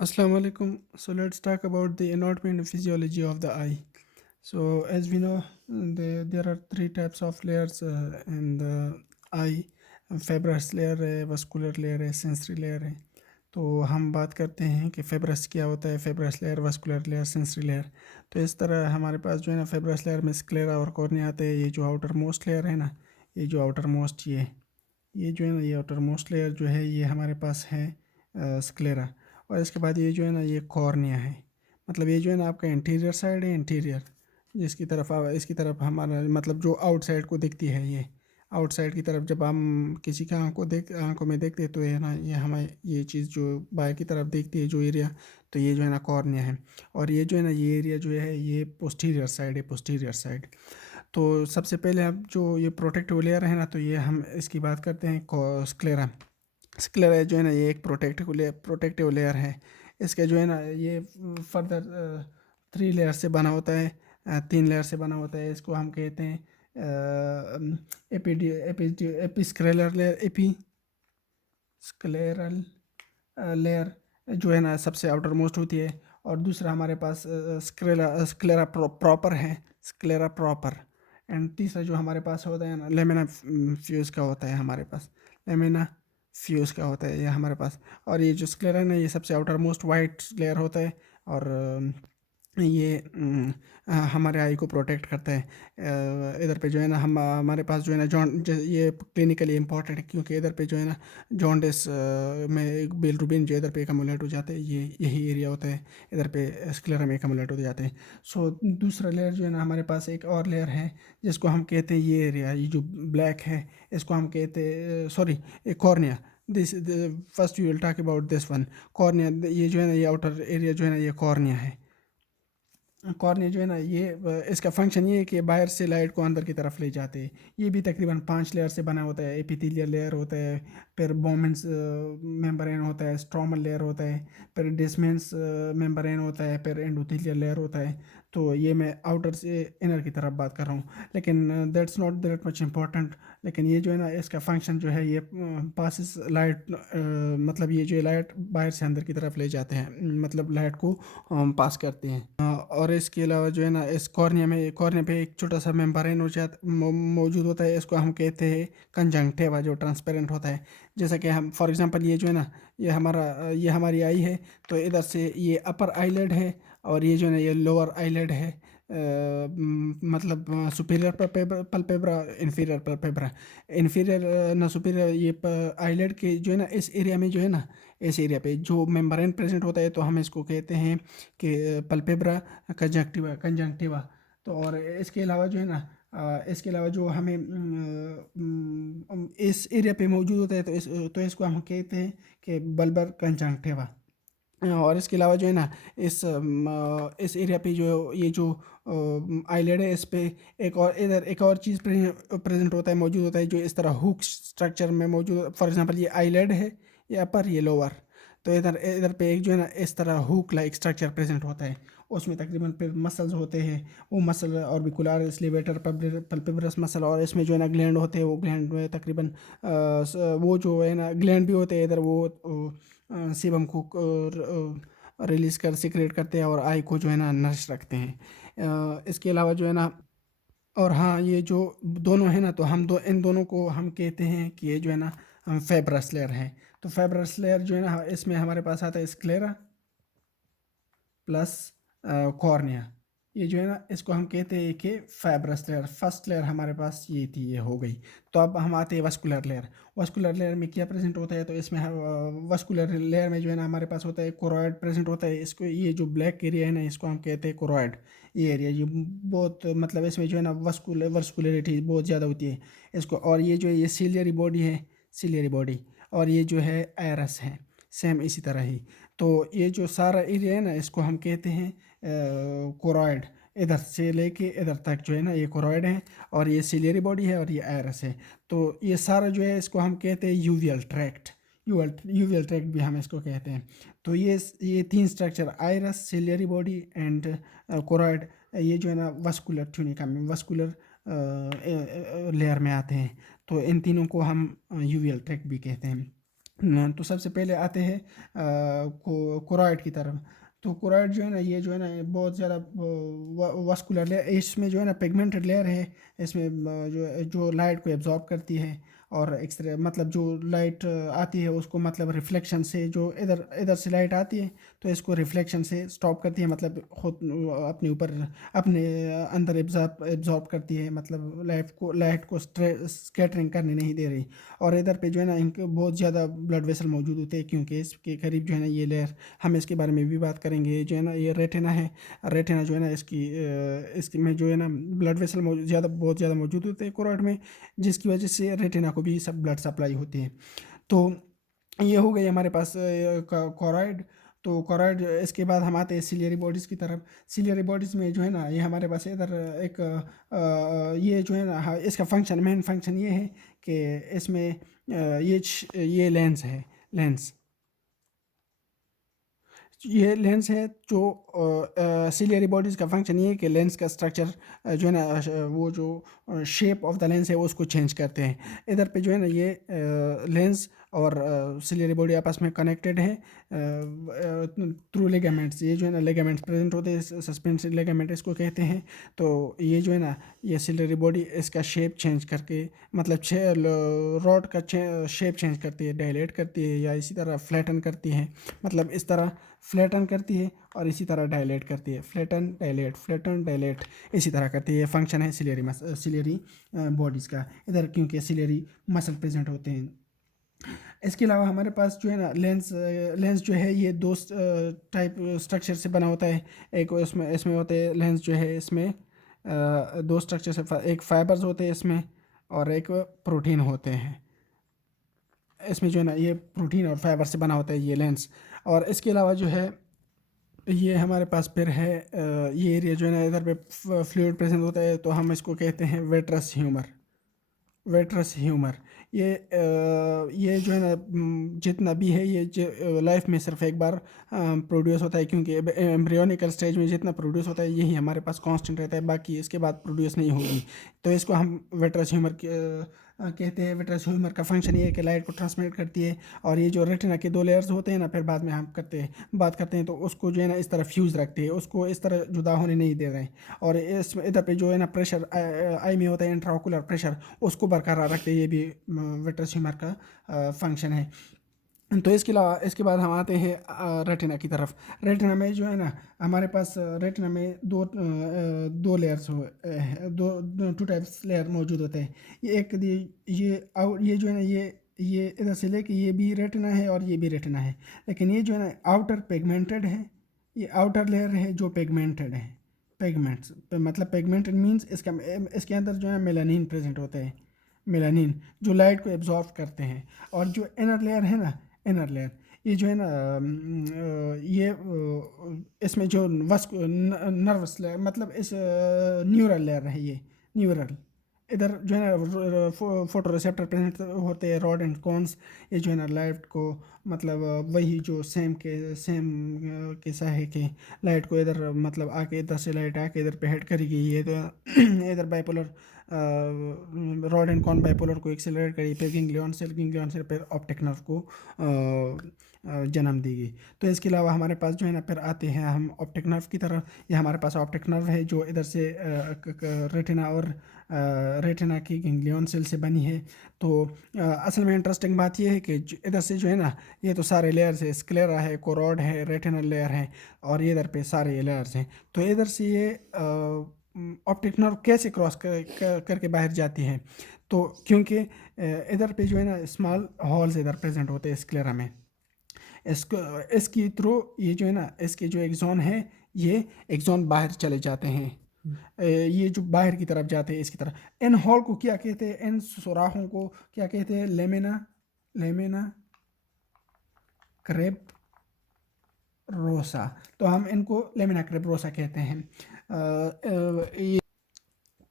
Assalamu alaikum. So let's talk about the anatomy and physiology of the eye. So as we know, there are three types of layers in the eye. Fibrous layer है, vascular layer है, sensory layer है. तो हम बात करते हैं कि फेब्रस क्या होता है, fibrous layer, vascular layer, sensory layer. तो इस तरह हमारे पास जो है ना फेब्रस लेयर में स्क्लेरा और कॉर्निया आते हैं. ये जो आउटर मोस्ट लेयर है ना, ये जो आउटर मोस्ट ये जो है ना, ये आउटर मोस्ट लेयर जो है ये हमारे पास है स्क्लेरा. और इसके बाद ये जो है ना ये कॉर्निया है. मतलब ये जो है ना आपका इंटीरियर साइड है, इंटीरियर जिसकी तरफ इसकी तरफ हमारा मतलब जो आउटसाइड को दिखती है. ये आउटसाइड की तरफ जब हम किसी का आंखों में देखते हैं तो ये ना ये हमें ये चीज़ जो बाहर की तरफ देखती है जो एरिया, तो ये जो है ना कॉर्निया है. और ये जो है ना ये एरिया जो है ये पोस्टीरियर साइड है, पोस्टीरियर साइड. तो सबसे पहले अब जो ये प्रोटेक्टिव लेयर है ना, तो ये हम इसकी बात करते हैं स्क्लेरा. स्क्लेरा जो है ना ये एक प्रोटेक्टिव लेयर है. इसका जो है ना ये फर्दर 3 लेयर से बना होता है, 3 लेयर से बना होता है. इसको हम कहते हैं एपिस्क्लेरल लेयर. एपिस्क्लेरल लेयर जो है ना सबसे आउटर मोस्ट होती है. और दूसरा हमारे पास स्क्लेरा प्रॉपर है, स्क्लेरा प्रॉपर. एंड तीसरा जो हमारे पास होता है ना लेमिना फ्यूज का होता है हमारे पास, लेमिना फ्यूज का होता है ये हमारे पास. और ये जो स्क्लेरा है ना ये सबसे आउटर मोस्ट वाइट लेयर होता है. और ये हमारे आई को प्रोटेक्ट करता है. इधर पे जो है ना हमारे पास जो है ना ये क्लिनिकली इम्पॉर्टेंट है क्योंकि इधर पे जो है ना जॉन्डिस में एक बिलिरुबिन जो इधर पे एकमुलेट हो जाते हैं, ये यही एरिया होता है. इधर पे स्क्लेरा में एकमुलेट हो जाते हैं. सो दूसरा लेयर जो है ना हमारे पास एक और लेयर है जिसको हम कहते हैं ये एरिया, ये जो ब्लैक है इसको हम कहते हैं sorry cornea. This first you will talk about this one, cornea. ये जो है ना ये आउटर एरिया जो है ना ये कॉर्निया है. कॉर्निया जो है ना ये इसका फंक्शन ये है कि बाहर से लाइट को अंदर की तरफ ले जाते हैं. ये भी तकरीबन 5 लेयर से बना होता है. एपिथेलियल लेयर होता है, फिर बोमेंस मेम्ब्रेन होता है, स्ट्रोमल लेयर होता है, फिर डिस्मेंस मेम्ब्रेन होता है, फिर एंडोथेलियल लेयर होता है. तो ये मैं आउटर से इनर की तरफ बात कर रहा हूँ, लेकिन that's not that much important. लेकिन ये जो है ना इसका फंक्शन जो है ये पासिस लाइट, मतलब ये जो लाइट बाहर से अंदर की तरफ ले जाते हैं, मतलब लाइट को पास करते हैं. और इसके अलावा जो है ना इस कॉर्निया पे एक छोटा सा मेम्ब्रेन मौजूद होता है. इसको हम कहते हैं कंजंक्टिवा, जो ट्रांसपेरेंट होता है. जैसा कि हम फॉर एग्जांपल ये जो है ना ये हमारी आई है, तो इधर से ये अपर आईलेड है और ये जो है ना ये लोअर आईलेड है. मतलब सुपीरियर पल्पेब्रा, इन्फीरियर पल्पेब्रा. इन्फीरियर ना सुपीरियर ये आईलेड के जो है ना इस एरिया में जो है ना इस एरिया पे जो मेम्ब्रेन प्रेजेंट होता है तो हम इसको कहते हैं कि पल्पेब्रा कंजंक्टिवा. तो और इसके अलावा जो है ना इसके अलावा जो हमें इस एरिया पे मौजूद होता है तो इसको हम कहते हैं कि बल्बर कंजंक्टिवा. और इसके अलावा जो है ना इस एरिया पे जो ये जो आईलेड है इस पे एक और चीज़ प्रेजेंट होता है, मौजूद होता है, जो इस तरह हुक स्ट्रक्चर में मौजूद. फॉर एग्जांपल ये आईलेड है, ये अपर, ये लोअर. तो इधर इधर पे एक जो है ना इस तरह हुक लाइक स्ट्रक्चर प्रेजेंट होता है. उसमें तकरीबन फिर मसल्स होते हैं. वो मसल ऑर्बिकुलर स्लीवेटर पल्पेब्रस मसल, और इसमें जो है ना ग्लैंड होते हैं. वो ग्लैंड में तकरीबन वो जो है ना ग्लैंड भी होते हैं इधर, वो सीबम को रिलीज कर सिक्रेट करते हैं और आई को जो है ना नरिश रखते हैं. इसके अलावा जो है ना और हाँ ये जो दोनों है ना तो इन दोनों को हम कहते हैं कि ये जो है ना हम फेब्रस लेयर है. तो फेब्रस लेयर जो है ना इसमें हमारे पास आता है स्क्लेरा प्लस कॉर्निया. ये जो है ना इसको हम कहते हैं कि फाइब्रस लेयर. फर्स्ट लेयर हमारे पास ये थी, ये हो गई. तो अब हम आते हैं वस्कुलर लेयर. वस्कुलर लेयर में क्या प्रेजेंट होता है, तो इसमें वस्कुलर लेयर में जो है ना हमारे पास होता है कोरॉइड प्रेजेंट होता है. इसको ये जो ब्लैक एरिया है ना इसको हम कहते हैं कोरॉइड. ये एरिया ये बहुत मतलब इसमें जो है ना वस्कुलरिटी बहुत ज़्यादा होती है इसको. और ये जो है ये सिलियरी बॉडी है, सिलियरी बॉडी. और ये जो है आयरस है, सेम इसी तरह ही. तो ये जो सारा एरिया है ना इसको हम कहते हैं कोरॉइड. इधर से लेके इधर तक जो है ना ये कोरॉइड है, और ये सिलियरी बॉडी है, और ये आयरस है. तो ये सारा जो है इसको हम कहते हैं यूवियल ट्रैक्ट. यूवियल ट्रैक्ट भी हम इसको कहते हैं. तो ये 3 structure, iris, ciliary body and choroid, ये जो है ना वस्कुलर ट्यूनिका में, वस्कुलर लेयर में आते हैं. तो इन तीनों को हम यूवियल ट्रैक्ट भी कहते हैं. तो सबसे पहले आते हैं कोरॉइड की तरफ। तो कोरॉइड जो है ना, ये जो है ना बहुत ज़्यादा वास्कुलर लेयर, इसमें जो है ना पिगमेंटेड लेयर है। इसमें जो जो लाइट को एब्जॉर्ब करती है, और एक्सरे मतलब जो लाइट आती है उसको मतलब रिफ्लेक्शन से, जो इधर इधर से लाइट आती है तो इसको रिफ्लेक्शन से स्टॉप करती है, मतलब खुद अपने ऊपर, अपने अंदर एब्जॉर्ब करती है, मतलब लाइट को स्कैटरिंग करने नहीं दे रही। और इधर पे जो है ना इनके बहुत ज़्यादा ब्लड वेसल मौजूद होते हैं, क्योंकि इसके करीब जो है ना ये लेयर, हम इसके बारे में भी बात करेंगे। जो है ना ये रेटिना है, रेटिना जो है ना इसकी में जो है ना ब्लड वेसल ज़्यादा बहुत ज़्यादा मौजूद होते हैं कोरॉइड में, जिसकी वजह से रेटिना को भी सब ब्लड सप्लाई होती है। तो ये हो गई हमारे पास कोरॉइड। तो कोरॉइड, इसके बाद हम आते हैं सिलियरी बॉडीज़ की तरफ। सिलियरी बॉडीज़ में जो है ना, ये हमारे पास इधर एक ये जो है ना, हाँ, इसका फंक्शन, मेन फंक्शन ये है कि इसमें ये लेंस है, लेंस, ये लेंस है। जो सिलियरी बॉडीज़ का फंक्शन ये है कि लेंस का स्ट्रक्चर जो है ना, वो जो शेप ऑफ द लेंस है वो उसको चेंज करते हैं। इधर पे जो है ना ये लेंस और सिलियरी बॉडी आपस में कनेक्टेड है थ्रू लिगामेंट्स। ये जो है ना लिगामेंट्स प्रेजेंट होते हैं, सस्पेंसिव लिगामेंट इसको कहते हैं। तो ये जो है ना, ये सिलियरी बॉडी इसका शेप चेंज करके, मतलब रॉड का शेप चेंज करती है, डायलेट करती है, या इसी तरह फ्लैटन करती है। मतलब इस तरह फ्लैटन करती है और इसी तरह डायलेट करती है, फ्लैटन डायलेट इसी तरह करती है। ये फंक्शन है सिलियरी बॉडीज़ का इधर, क्योंकि सिलियरी मसल प्रेजेंट होते हैं। इसके अलावा हमारे पास जो है ना लेंस जो है ये दो टाइप स्ट्रक्चर से बना होता है। एक इसमें इसमें होते हैं लेंस जो है इसमें दो स्ट्रक्चर से, एक फाइबर्स होते हैं इसमें और एक प्रोटीन होते हैं। इसमें जो है ना ये प्रोटीन और फाइबर से बना होता है ये लेंस। और इसके अलावा जो है ये हमारे पास फिर है ये एरिया जो है ना, इधर पे फ्लूइड प्रेजेंट होता है, तो हम इसको कहते हैं वेट्रस ह्यूमर, वेट्रस ह्यूमर। ये जो है ना जितना भी है ये लाइफ में सिर्फ एक बार प्रोड्यूस होता है, क्योंकि एम्ब्रियोनिकल स्टेज में जितना प्रोड्यूस होता है यही हमारे पास कांस्टेंट रहता है, बाकी इसके बाद प्रोड्यूस नहीं होगी। तो इसको हम वेट्रस ह्यूमर कहते हैं। वेट्रस ह्यूमर का फंक्शन ये है कि लाइट को ट्रांसमिट करती है। और ये जो रेटिना के दो लेयर्स होते हैं ना, फिर बाद में हम बात करते हैं, तो उसको जो है ना इस तरह फ्यूज़ रखते हैं, उसको इस तरह जुदा होने नहीं दे रहे हैं। और इस इधर पे जो है ना प्रेशर आई में होता है, इंट्राओकुलर प्रेशर, उसको बरकरार रखते हैं। ये भी विट्रस ह्यूमर का फंक्शन है। तो इसके अलावा इसके बाद हम आते हैं रेटिना की तरफ। रेटिना में जो है ना हमारे पास रेटिना में दो लेयर्स दो टू टाइप्स लेयर मौजूद होते हैं। ये एक ये जो है ना ये इधर से लेके ये भी रेटिना है और ये भी रेटिना है। लेकिन ये जो है ना आउटर पेगमेंटेड है, ये आउटर लेयर है जो पेगमेंटेड है। पेगमेंट्स मतलब पेगमेंटेड मीन्स इसके अंदर जो है मेलानिन प्रेजेंट होते हैं, मेलानिन जो लाइट को एब्जॉर्ब करते हैं। और जो इनर लेयर है ना, इनर लेयर, ये जो है ना ये इसमें जो नर्वस लेयर, मतलब इस न्यूरल लेयर है ये, न्यूरल। इधर जो है ना फोटो रिसेप्टर प्रेजेंट होते हैं, रॉड एंड कॉन्स। ये जो है ना लाइट को मतलब वही जो सेम कैसा है कि लाइट को इधर मतलब आके इधर से लाइट आके इधर पे हेड करेगी, ये तो इधर bipolar rod and cone bipolar को एक्सेलरेट करी, फिर गिंग्लियन सेल फिर ऑप्टिक नर्व को जन्म देगी। तो इसके अलावा हमारे पास जो है ना फिर आते हैं हम ऑप्टिक नर्व की तरफ। ये हमारे पास ऑप्टिक नर्व है जो इधर से रेटिना और रेटिना की गिंग्लियन सेल से बनी है। तो असल में इंटरेस्टिंग बात यह है कि इधर से जो है ना ये तो सारे लेयर्स है, स्क्लेरा है, कोरॉड है, रेटिनल लेयर है, और ये इधर पे सारे ये लेयर्स हैं। तो इधर से ये ऑप्टिक नर्व कैसे करके बाहर जाती है, तो क्योंकि इधर पे जो है ना स्मॉल हॉल्स इधर प्रेजेंट होते हैं स्क्लेरा में। इसको इसकी थ्रू ये जो है ना इसके जो एक्सॉन है, ये एक्सॉन बाहर चले जाते हैं। ये जो बाहर की तरफ जाते हैं इसकी तरफ। इन हॉल को क्या कहते हैं, इन सुराखों को क्या कहते हैं, लेमिना, लेमिना क्रेप रोसा। तो हम इनको लेमिना क्रेप रोसा कहते हैं। ये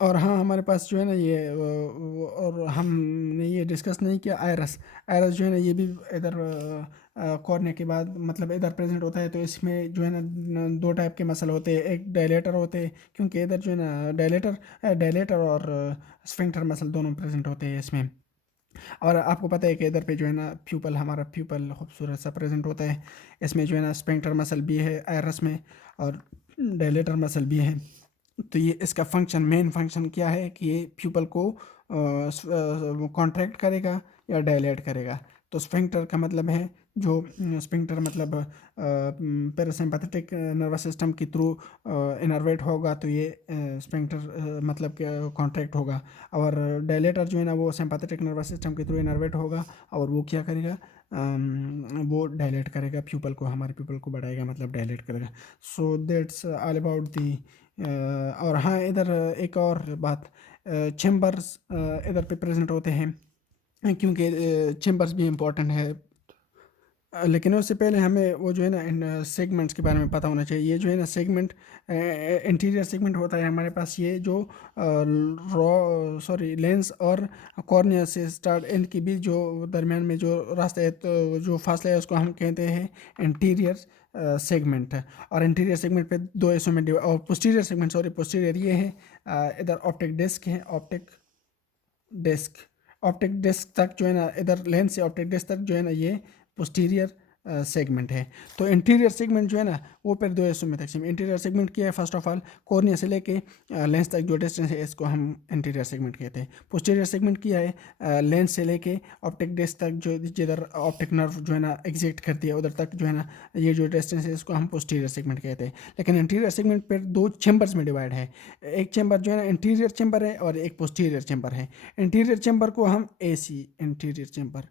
और हाँ, हमारे पास जो है ना ये और हमने ये डिस्कस नहीं किया, आयरस। आयरस जो है ना ये भी इधर कॉर्निया के बाद मतलब इधर प्रेजेंट होता है। तो इसमें जो है ना दो टाइप के मसल होते हैं, एक डायलेटर होते हैं, क्योंकि इधर जो है ना डायलेटर डायलेटर और स्फिंक्टर मसल दोनों प्रेजेंट होते हैं इसमें। और आपको पता है कि इधर पे जो है ना प्यूपल, हमारा प्यूपल खूबसूरत सा प्रेजेंट होता है। इसमें जो है ना स्फिंक्टर मसल भी है आयरस में, और डायलेटर मसल भी है। तो ये इसका फंक्शन, मेन फंक्शन क्या है कि ये प्यूपल को कॉन्ट्रैक्ट करेगा या डायलेट करेगा। तो स्फिंक्टर का मतलब है जो स्फिंक्टर मतलब पैरासिम्पैथेटिक नर्वस सिस्टम के थ्रू इनर्वेट होगा, तो ये स्फिंक्टर मतलब कॉन्ट्रैक्ट होगा। और डायलेटर जो है ना वो सिंपैथेटिक नर्वस सिस्टम के थ्रू इनर्वेट होगा, और वो क्या करेगा, वो डायलेट करेगा प्यूपल को, हमारे प्यूपल को बढ़ाएगा, मतलब डायलेट करेगा। So that's all about the. और हाँ, इधर एक और बात, चेम्बर्स इधर पे प्रेजेंट होते हैं, क्योंकि चेम्बर्स भी इम्पोर्टेंट है। लेकिन उससे पहले हमें वो जो है ना इन सेगमेंट्स के बारे में पता होना चाहिए। ये जो है ना सेगमेंट, इंटीरियर सेगमेंट होता है हमारे पास, ये जो रॉ सॉरी लेंस और कॉर्निया से स्टार्ट, इनके बीच जो दरमियान में जो रास्ता है, तो जो फासला है उसको हम कहते हैं इंटीरियर सेगमेंट है। और इंटीरियर सेगमेंट पे दो हिस्सों में और पोस्टीरियर सेगमेंट, सॉरी पोस्टीरियर ये है, इधर ऑप्टिक डिस्क है, डिस्क ऑप्टिक डिस्क तक जो है ना, इधर लेंस से ऑप्टिक डिस्क तक जो है ना ये पोस्टीरियर सेगमेंट है। तो इंटीरियर सेगमेंट जो है ना वो फिर दो हिस्सों में तकसीम। इंटीरियर सेगमेंट क्या है, फर्स्ट ऑफ ऑल कॉर्निया से लेके लेंस तक जो डिस्टेंस है इसको हम इंटीरियर सेगमेंट कहते हैं। पोस्टीरियर सेगमेंट क्या है, लेंस से लेके ऑप्टिक डिस्क तक जो जिधर ऑप्टिक नर्व जो है ना एग्जिट करती है उधर तक जो है ना, ये जो डिस्टेंस है इसको हम पोस्टीरियर सेगमेंट कहते हैं। लेकिन इंटीरियर सेगमेंट फिर दो चैम्बर्स में डिवाइड है। एक चैम्बर जो है ना इंटीरियर चैम्बर है, और एक पोस्टीरियर चैम्बर है। इंटीरियर चैम्बर को हम AC interior chamber,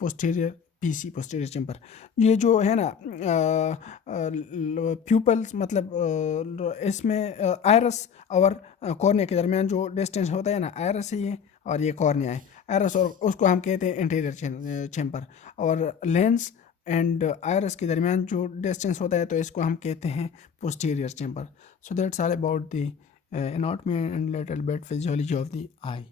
posterior PC posterior chamber. ये जो है ना प्यूपल्स मतलब इसमें आयरस और कॉर्निया के दरमियान जो डिस्टेंस होता है ना, आयरस है ये और ये कॉर्निया है। आयरस और उसको हम कहते हैं इंटीरियर चैम्बर। और लेंस एंड आयरस के दरमियान जो डिस्टेंस होता है तो इसको हम कहते हैं posterior chamber. So that's all about the anatomy and little bit physiology of the eye.